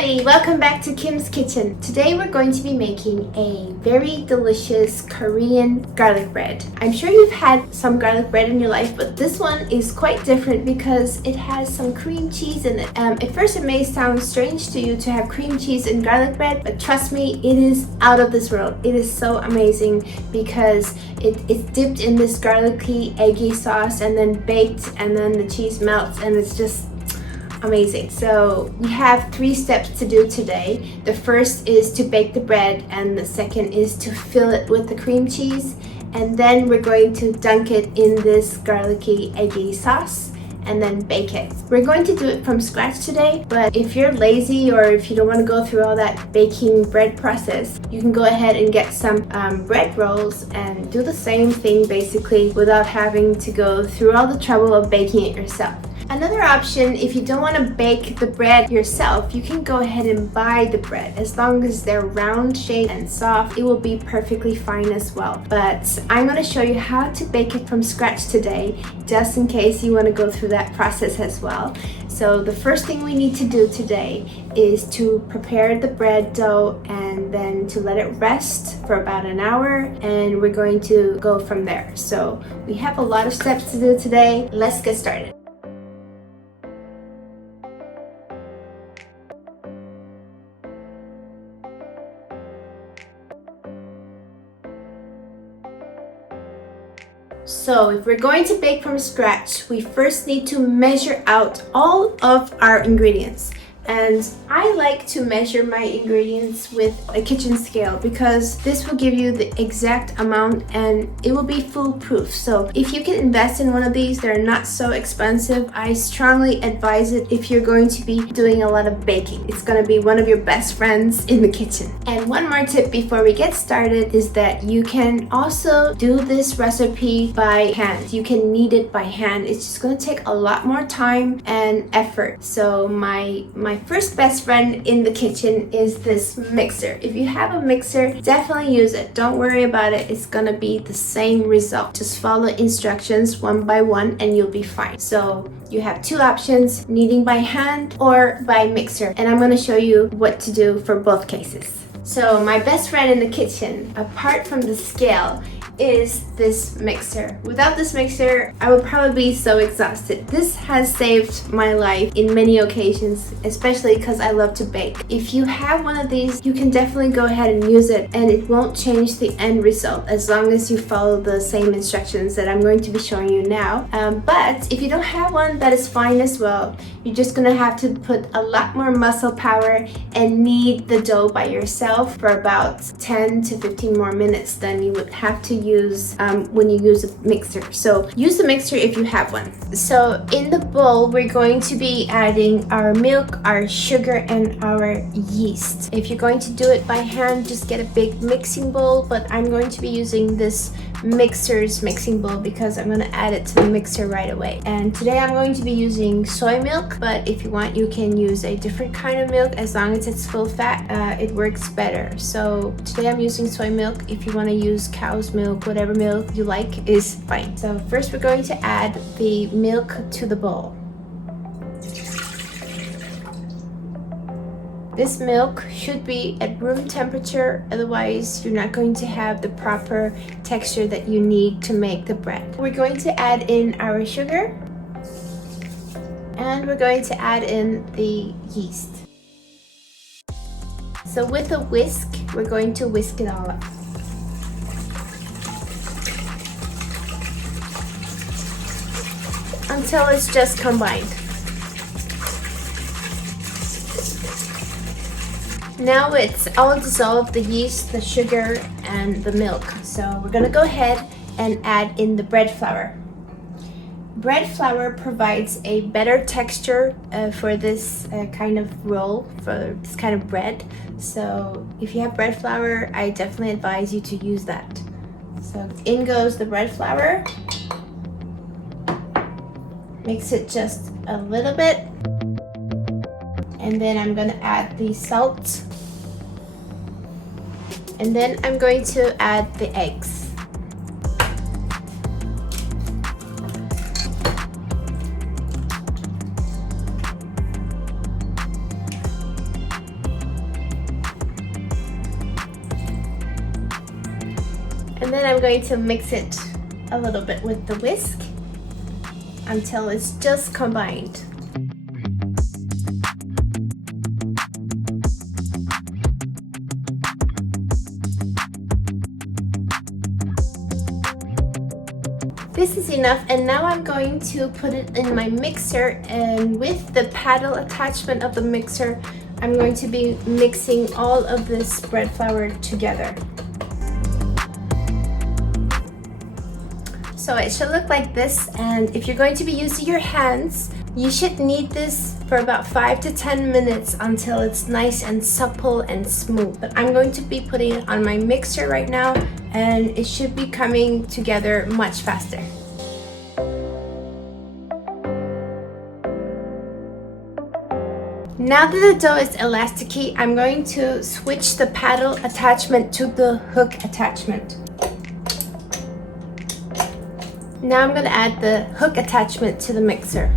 Alrighty, welcome back to Kim's Kitchen. Today we're going to be making a very delicious Korean garlic bread. I'm sure you've had some garlic bread in your life, but this one is quite different because it has some cream cheese in it. At first it may sound strange to you to have cream cheese in garlic bread, but trust me, it is out of this world. It is so amazing because it's dipped in this garlicky, eggy sauce and then baked, and then the cheese melts, and it's just amazing. So we have 3 steps to do today. The first is to bake the bread, and the second is to fill it with the cream cheese, and then we're going to dunk it in this garlicky, eggy sauce and then bake it. We're going to do it from scratch today, but if you're lazy or if you don't want to go through all that baking bread process, you can go ahead and get some bread rolls and do the same thing basically without having to go through all the trouble of baking it yourself. Another option, if you don't want to bake the bread yourself, you can go ahead and buy the bread. As long as they're round shaped and soft, it will be perfectly fine as well. But I'm going to show you how to bake it from scratch today, just in case you want to go through that process as well. So the first thing we need to do today is to prepare the bread dough and then to let it rest for about an hour, and we're going to go from there. So we have a lot of steps to do today. Let's get started. So if we're going to bake from scratch, we first need to measure out all of our ingredients. And I like to measure my ingredients with a kitchen scale because this will give you the exact amount and it will be foolproof. So if you can invest in one of these, they're not so expensive. I strongly advise it if you're going to be doing a lot of baking. It's going to be one of your best friends in the kitchen. And one more tip before we get started is that you can also do this recipe by hand. You can knead it by hand. It's just going to take a lot more time and effort. So my first best friend in the kitchen is this mixer. If you have a mixer, definitely use it. Don't worry about it. It's gonna be the same result. Just follow instructions one by one and you'll be fine. So you have 2 options, kneading by hand or by mixer. And I'm gonna show you what to do for both cases. So my best friend in the kitchen, apart from the scale, is this mixer. Without this mixer, I would probably be so exhausted. This has saved my life in many occasions, especially because I love to bake. If you have one of these, you can definitely go ahead and use it, and it won't change the end result as long as you follow the same instructions that I'm going to be showing you now. But if you don't have one, that is fine as well. You're just gonna have to put a lot more muscle power and knead the dough by yourself for about 10 to 15 more minutes than you would have to use when you use a mixer. So use the mixer if you have one. So in the bowl, we're going to be adding our milk, our sugar, and our yeast. If you're going to do it by hand, just get a big mixing bowl, but I'm going to be using this mixer's mixing bowl because I'm going to add it to the mixer right away. And today I'm going to be using soy milk, but if you want, you can use a different kind of milk. As long as it's full fat, it works better. So today I'm using soy milk. If you want to use cow's milk, whatever milk you like is fine. So first we're going to add the milk to the bowl. This milk should be at room temperature, otherwise you're not going to have the proper texture that you need to make the bread. We're going to add in our sugar, and we're going to add in the yeast. So with a whisk, we're going to whisk it all up. Until it's just combined. Now it's all dissolved, the yeast, the sugar, and the milk. So we're gonna go ahead and add in the bread flour. Bread flour provides a better texture for this kind of roll, for this kind of bread. So if you have bread flour, I definitely advise you to use that. So in goes the bread flour. Mix it just a little bit. And then I'm gonna add the salt. And then I'm going to add the eggs. And then I'm going to mix it a little bit with the whisk until it's just combined. This is enough, and now I'm going to put it in my mixer, and with the paddle attachment of the mixer, I'm going to be mixing all of this bread flour together. So it should look like this, and if you're going to be using your hands, you should knead this for about 5 to 10 minutes until it's nice and supple and smooth. But I'm going to be putting it on my mixer right now, and it should be coming together much faster. Now that the dough is elasticy, I'm going to switch the paddle attachment to the hook attachment. Now I'm going to add the hook attachment to the mixer.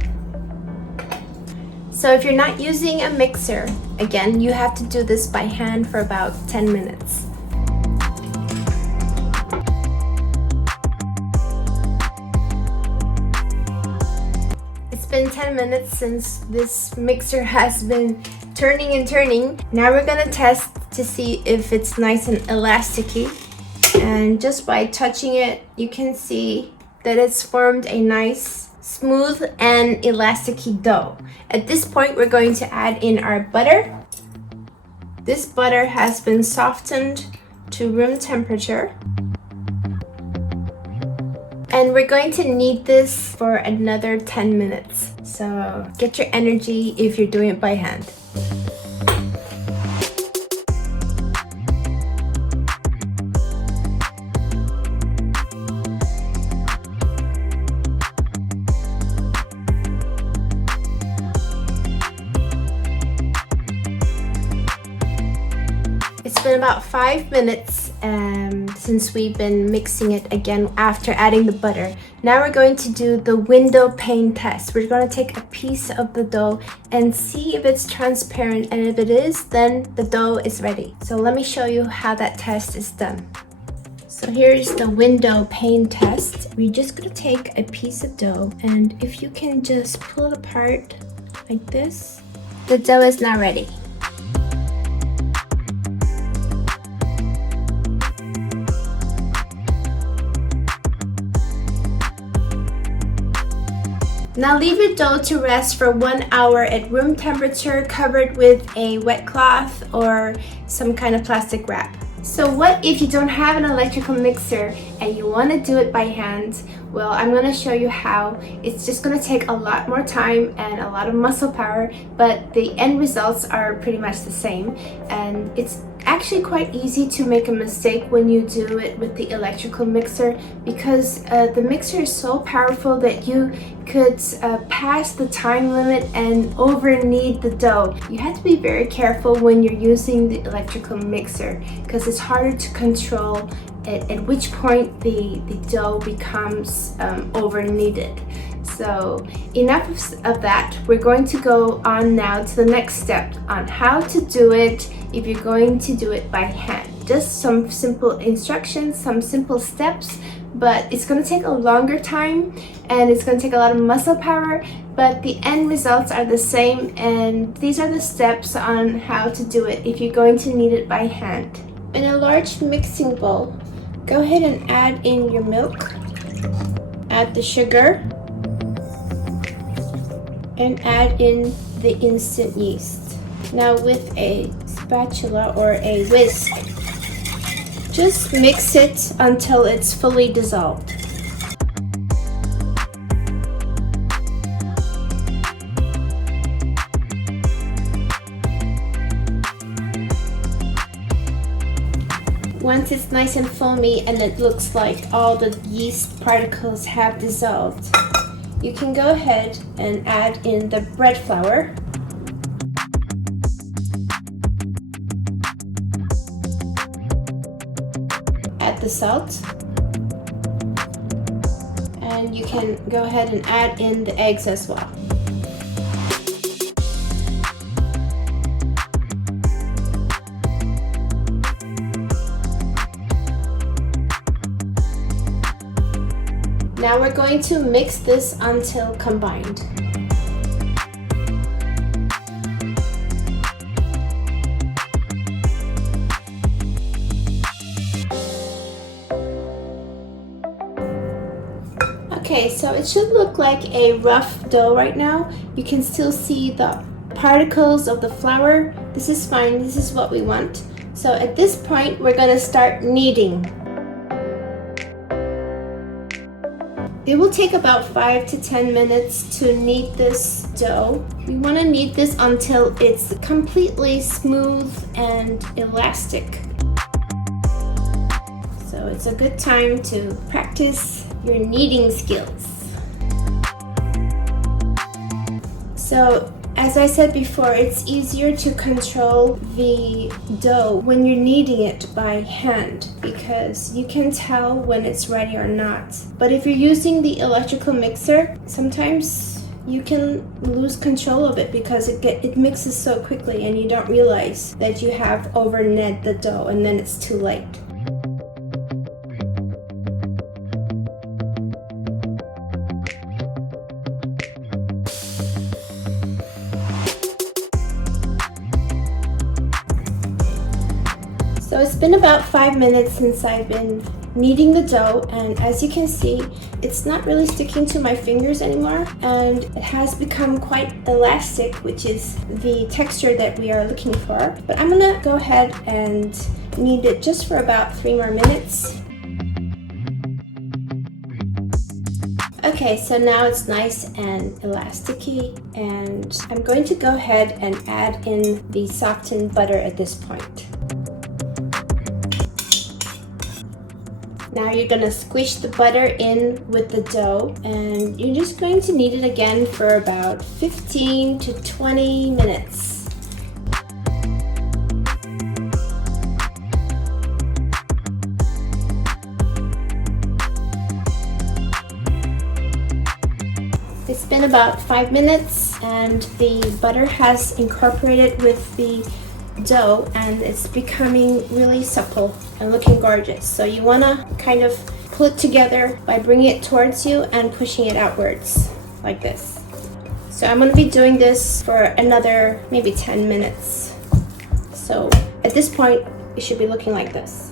So if you're not using a mixer, again, you have to do this by hand for about 10 minutes. It's been 10 minutes since this mixer has been turning and turning. Now we're gonna test to see if it's nice and elasticy. And just by touching it, you can see that it's formed a nice, smooth and elasticy dough. At this point, we're going to add in our butter. This butter has been softened to room temperature. And we're going to knead this for another 10 minutes. So get your energy if you're doing it by hand. It's been about 5 minutes since we've been mixing it again after adding the butter. Now we're going to do the window pane test. We're going to take a piece of the dough and see if it's transparent, and if it is, then the dough is ready. So let me show you how that test is done. So here's the window pane test. We're just going to take a piece of dough, and if you can just pull it apart like this, the dough is now ready. Now leave your dough to rest for 1 hour at room temperature, covered with a wet cloth or some kind of plastic wrap. So what if you don't have an electrical mixer and you want to do it by hand? Well, I'm going to show you how. It's just going to take a lot more time and a lot of muscle power, but the end results are pretty much the same. And it's actually quite easy to make a mistake when you do it with the electrical mixer, because the mixer is so powerful that you could pass the time limit and over knead the dough. You have to be very careful when you're using the electrical mixer, because it's harder to control at which point the dough becomes over kneaded. So enough of that. We're going to go on now to the next step on how to do it if you're going to do it by hand. Just some simple instructions, some simple steps, but it's going to take a longer time and it's going to take a lot of muscle power, but the end results are the same, and these are the steps on how to do it if you're going to knead it by hand. In a large mixing bowl, go ahead and add in your milk, add the sugar, and add in the instant yeast. Now with a spatula or a whisk, just mix it until it's fully dissolved. Once it's nice and foamy and it looks like all the yeast particles have dissolved, you can go ahead and add in the bread flour. Add the salt. And you can go ahead and add in the eggs as well. Now we're going to mix this until combined. Okay, so it should look like a rough dough right now. You can still see the particles of the flour. This is fine, this is what we want. So at this point, we're gonna start kneading. It will take about 5 to 10 minutes to knead this dough. We want to knead this until it's completely smooth and elastic. So it's a good time to practice your kneading skills. So as I said before, it's easier to control the dough when you're kneading it by hand because you can tell when it's ready or not. But if you're using the electrical mixer, sometimes you can lose control of it because it mixes so quickly and you don't realize that you have over kneaded the dough and then it's too late. So it's been about 5 minutes since I've been kneading the dough, and as you can see, it's not really sticking to my fingers anymore, and it has become quite elastic, which is the texture that we are looking for. But I'm gonna go ahead and knead it just for about 3 more minutes. Okay, so now it's nice and elasticy, and I'm going to go ahead and add in the softened butter at this point. Now you're gonna squish the butter in with the dough, and you're just going to knead it again for about 15 to 20 minutes. It's been about 5 minutes and the butter has incorporated with the dough and it's becoming really supple and looking gorgeous. So you want to kind of pull it together by bringing it towards you and pushing it outwards like this. So I'm going to be doing this for another maybe 10 minutes. So at this point it should be looking like this.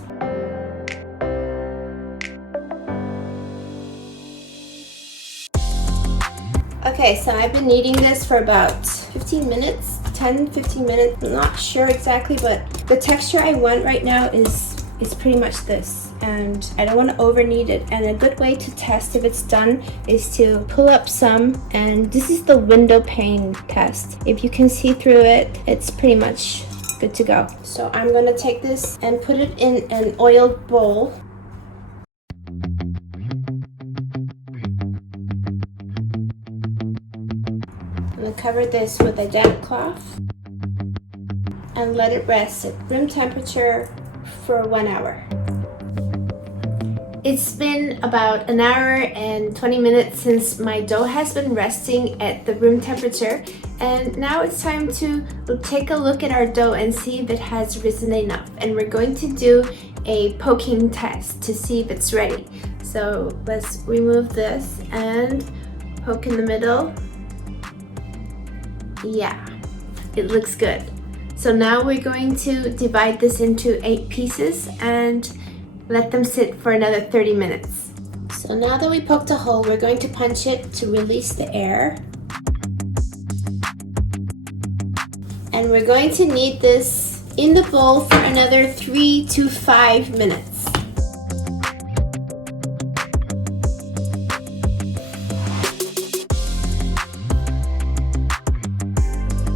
Okay, so I've been kneading this for about 15 minutes, 10-15 minutes, I'm not sure exactly, but the texture I want right now is pretty much this, and I don't want to over knead it. And a good way to test if it's done is to pull up some, and this is the window pane test. If you can see through it, it's pretty much good to go. So I'm going to take this and put it in an oiled bowl. I'm going to cover this with a damp cloth and let it rest at room temperature for 1 hour. It's been about 1 hour and 20 minutes since my dough has been resting at the room temperature, and now it's time to take a look at our dough and see if it has risen enough. And we're going to do a poking test to see if it's ready. So let's remove this and poke in the middle. Yeah, it looks good. So now we're going to divide this into 8 pieces and let them sit for another 30 minutes. So now that we poked a hole, we're going to punch it to release the air. And we're going to knead this in the bowl for another 3 to 5 minutes.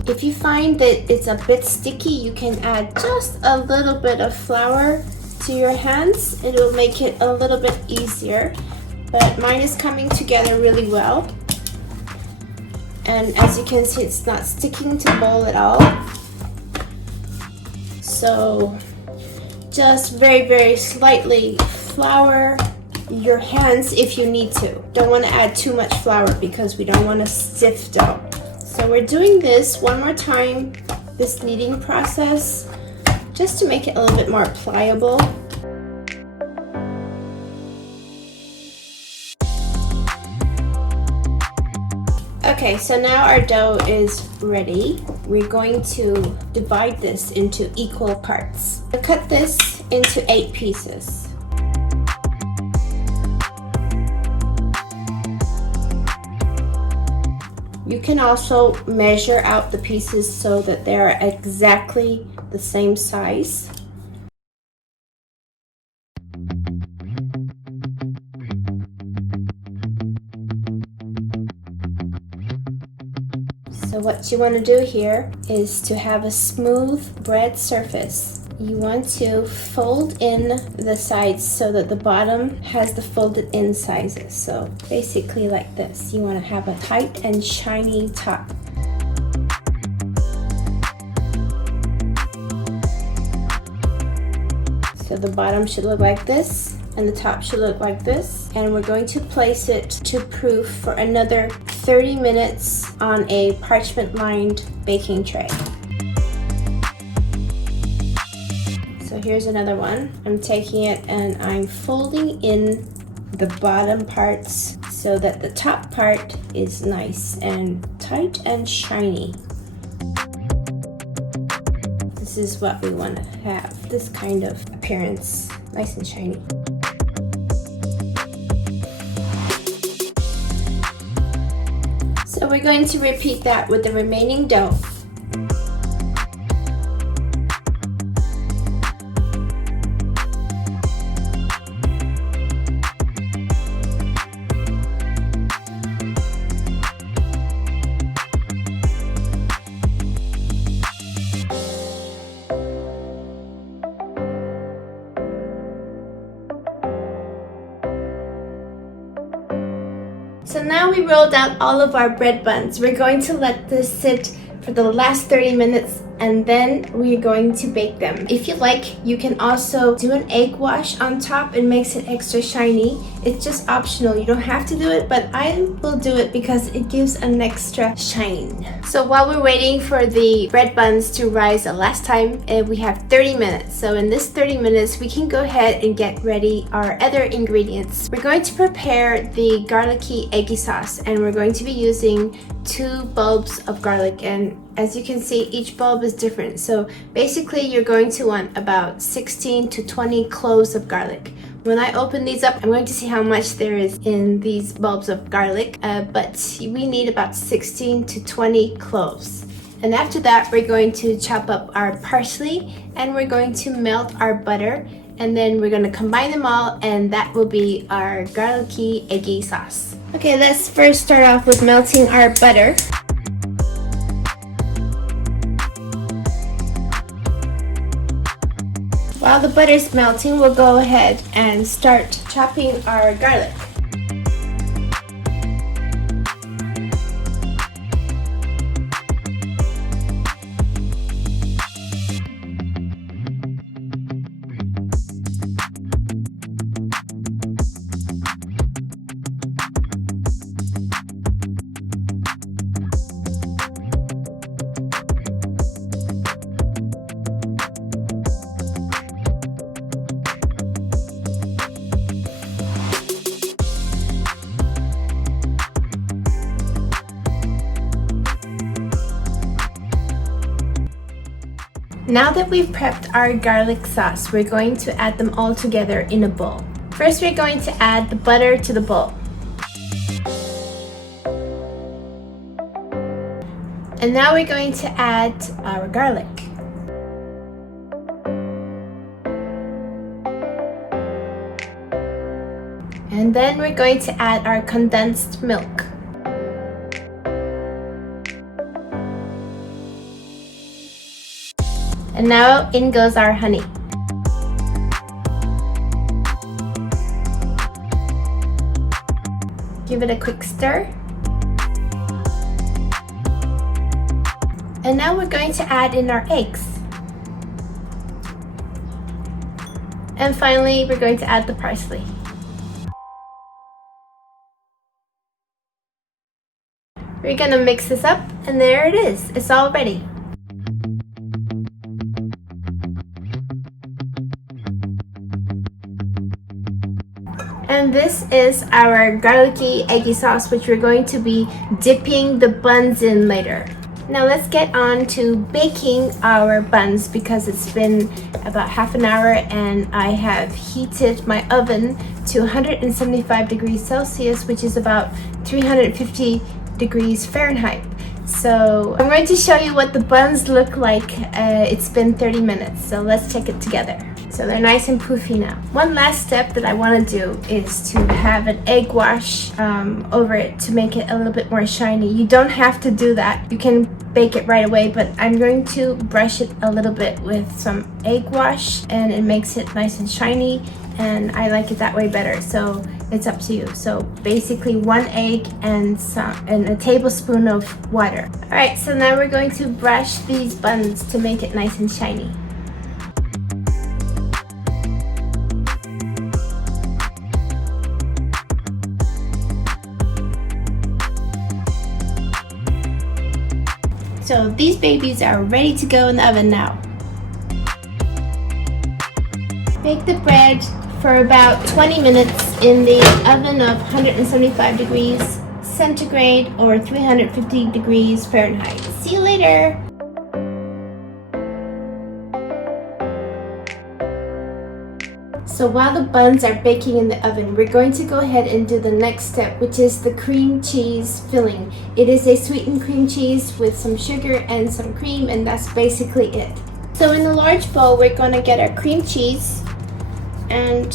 If you find that it's a bit sticky, you can add just a little bit of flour to your hands. It will make it a little bit easier, but mine is coming together really well. And as you can see, it's not sticking to the bowl at all. So just very, very slightly flour your hands if you need to. Don't want to add too much flour because we don't want a stiff dough. So we're doing this one more time, this kneading process, just to make it a little bit more pliable. Okay, so now our dough is ready. We're going to divide this into equal parts. I'll cut this into 8 pieces. You can also measure out the pieces so that they are exactly the same size. So what you want to do here is to have a smooth bread surface. You want to fold in the sides so that the bottom has the folded in sizes. So basically like this. You want to have a tight and shiny top. So the bottom should look like this and the top should look like this. And we're going to place it to proof for another 30 minutes on a parchment lined baking tray. So here's another one. I'm taking it and I'm folding in the bottom parts so that the top part is nice and tight and shiny. This is what we want to have, this kind of appearance, nice and shiny. So we're going to repeat that with the remaining dough. So now we rolled out all of our bread buns. We're going to let this sit for the last 30 minutes and then we're going to bake them. If you like, you can also do an egg wash on top. It makes it extra shiny. It's just optional. You don't have to do it, but I will do it because it gives an extra shine. So while we're waiting for the bread buns to rise the last time, we have 30 minutes. So in this 30 minutes, we can go ahead and get ready our other ingredients. We're going to prepare the garlicky eggy sauce and we're going to be using 2 bulbs of garlic, and as you can see, each bulb is different. So basically you're going to want about 16 to 20 cloves of garlic. When I open these up, I'm going to see how much there is in these bulbs of garlic, but we need about 16 to 20 cloves. And after that, we're going to chop up our parsley and we're going to melt our butter, and then we're going to combine them all, and that will be our garlicky eggy sauce. Okay, let's first start off with melting our butter. While the butter is melting, we'll go ahead and start chopping our garlic. Now that we've prepped our garlic sauce, we're going to add them all together in a bowl. First, we're going to add the butter to the bowl. And now we're going to add our garlic. And then we're going to add our condensed milk. And now in goes our honey. Give it a quick stir. And now we're going to add in our eggs. And finally, we're going to add the parsley. We're gonna mix this up, and there it is. It's all ready. And this is our garlicky eggy sauce, which we're going to be dipping the buns in later. Now let's get on to baking our buns because it's been about half an hour and I have heated my oven to 175 degrees Celsius, which is about 350 degrees Fahrenheit. So I'm going to show you what the buns look like. It's been 30 minutes, so let's check it together. So they're nice and poofy now. One last step that I want to do is to have an egg wash over it to make it a little bit more shiny. You don't have to do that. You can bake it right away, but I'm going to brush it a little bit with some egg wash and it makes it nice and shiny, and I like it that way better, so it's up to you. So basically 1 egg and a tablespoon of water. All right, so now we're going to brush these buns to make it nice and shiny. So these babies are ready to go in the oven now. Bake the bread for about 20 minutes in the oven of 175 degrees centigrade or 350 degrees Fahrenheit. See you later! So while the buns are baking in the oven, we're going to go ahead and do the next step, which is the cream cheese filling. It is a sweetened cream cheese with some sugar and some cream, and that's basically it. So in a large bowl, we're going to get our cream cheese and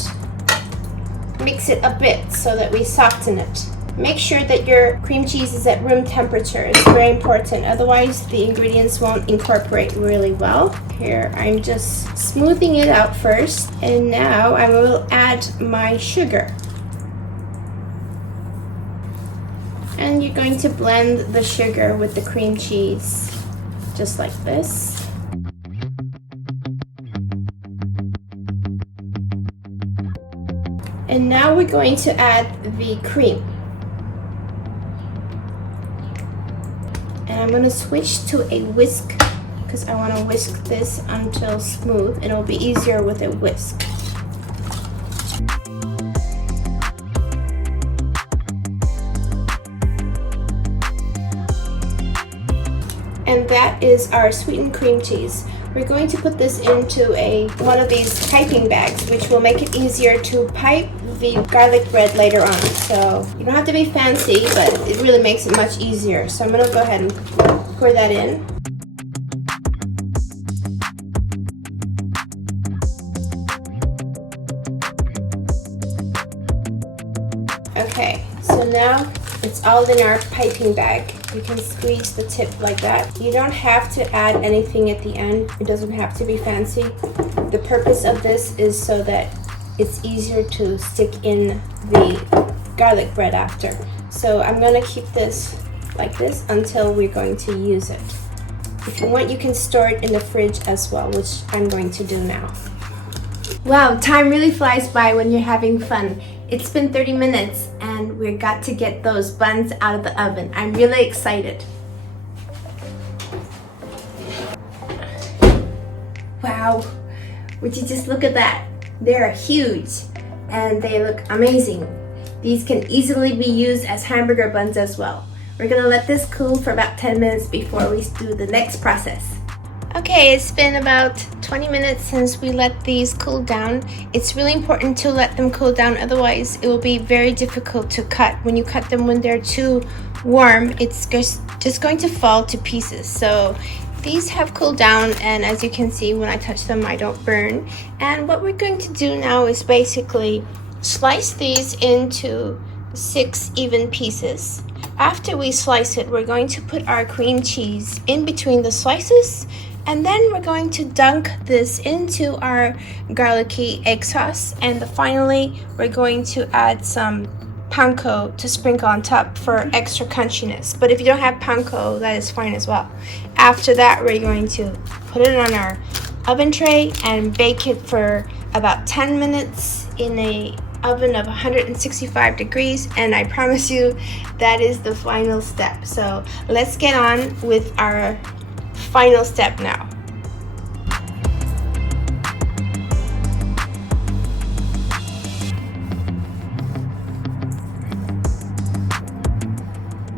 mix it a bit so that we soften it. Make sure that your cream cheese is at room temperature. It's very important, otherwise the ingredients won't incorporate really well. Here I'm just smoothing it out first, and now I will add my sugar. And you're going to blend the sugar with the cream cheese, just like this. And now we're going to add the cream. And I'm going to switch to a whisk because I want to whisk this until smooth. It'll be easier with a whisk. And that is our sweetened cream cheese. We're going to put this into one of these piping bags, which will make it easier to pipe the garlic bread later on. So you don't have to be fancy, but it really makes it much easier. So I'm going to go ahead and pour that in. Okay, so now it's all in our piping bag. You can squeeze the tip like that. You don't have to add anything at the end. It doesn't have to be fancy. The purpose of this is so that it's easier to stick in the garlic bread after. So I'm going to keep this like this until we're going to use it. If you want, you can store it in the fridge as well, which I'm going to do now. Wow, time really flies by when you're having fun. It's been 30 minutes and we got to get those buns out of the oven. I'm really excited. Wow, would you just look at that? They're huge and they look amazing. These can easily be used as hamburger buns as well. We're gonna let this cool for about 10 minutes before we do the next process. Okay, it's been about 20 minutes since we let these cool down. It's really important to let them cool down, otherwise it will be very difficult to cut. When you cut them when they're too warm, it's just going to fall to pieces. So these have cooled down, and as you can see, when I touch them, I don't burn. And what we're going to do now is basically slice these into 6 even pieces. After we slice it, we're going to put our cream cheese in between the slices, and then we're going to dunk this into our garlicky egg sauce, and finally we're going to add some panko to sprinkle on top for extra crunchiness. But if you don't have panko, that is fine as well. After that, we're going to put it on our oven tray and bake it for about 10 minutes in a oven of 165 degrees, and I promise you that is the final step. So let's get on with our final step now.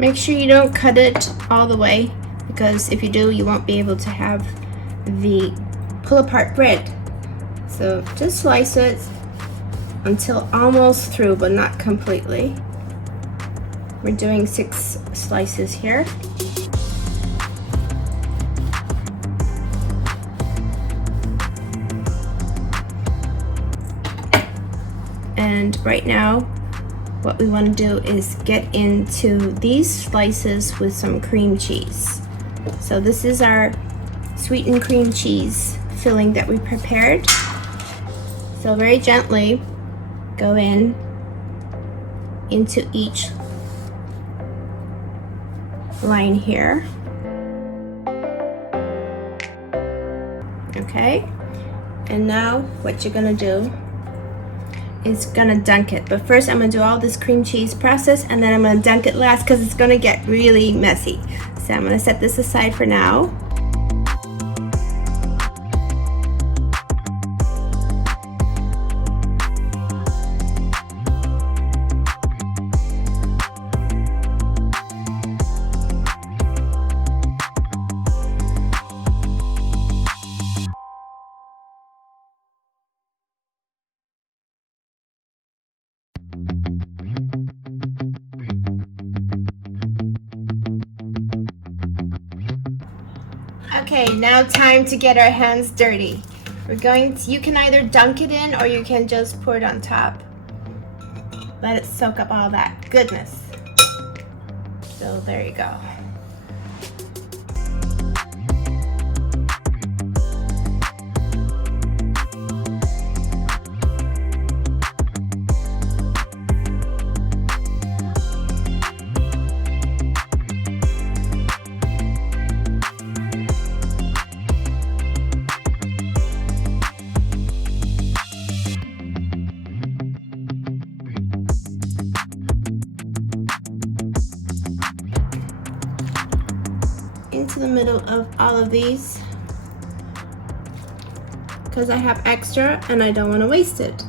Make sure you don't cut it all the way, because if you do, you won't be able to have the pull apart bread. So just slice it until almost through, but not completely. We're doing 6 slices here. And right now, what we want to do is get into these slices with some cream cheese. So this is our sweetened cream cheese filling that we prepared. So very gently go into each line here. Okay, and now what you're gonna do is gonna dunk it. But first I'm gonna do all this cream cheese process, and then I'm gonna dunk it last because it's gonna get really messy. So I'm gonna set this aside for now. Okay, now time to get our hands dirty. You can either dunk it in or you can just pour it on top. Let it soak up all that goodness. So there you go. Into the middle of all of these, because I have extra and I don't want to waste it.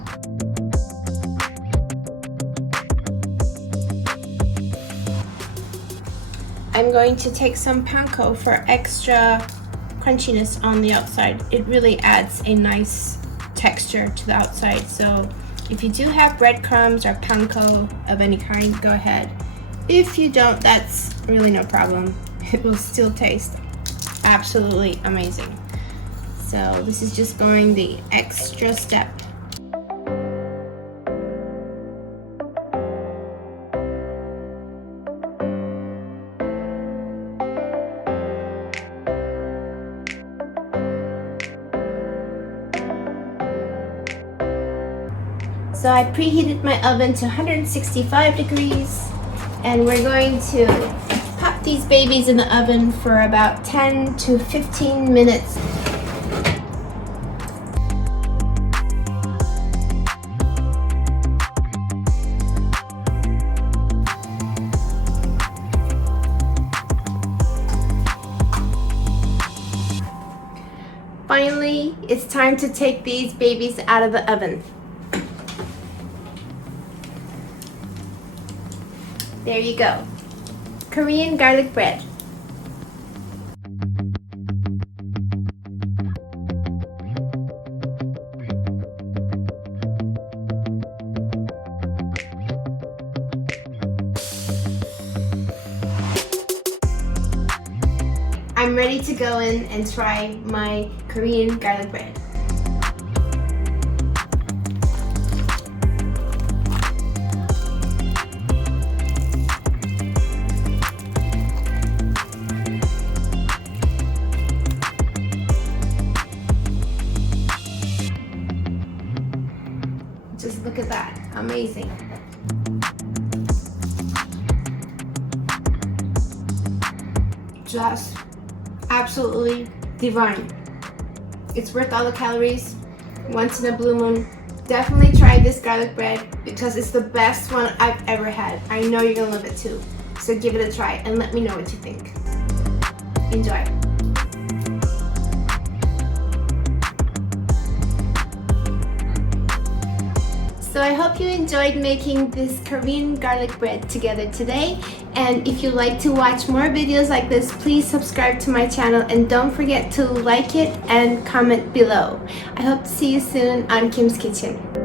I'm going to take some panko for extra crunchiness on the outside. It really adds a nice texture to the outside. So if you do have breadcrumbs or panko of any kind, go ahead. If you don't, that's really no problem. It will still taste absolutely amazing. So this is just going the extra step. So I preheated my oven to 165 degrees, and we're going to pop these babies in the oven for about 10 to 15 minutes. Finally, it's time to take these babies out of the oven. There you go. Korean garlic bread. I'm ready to go in and try my Korean garlic bread. Just look at that, amazing. Just absolutely divine. It's worth all the calories, once in a blue moon. Definitely try this garlic bread because it's the best one I've ever had. I know you're gonna love it too. So give it a try and let me know what you think. Enjoy. So I hope you enjoyed making this Korean garlic bread together today. And if you'd like to watch more videos like this, please subscribe to my channel and don't forget to like it and comment below. I hope to see you soon on Kim's Kitchen.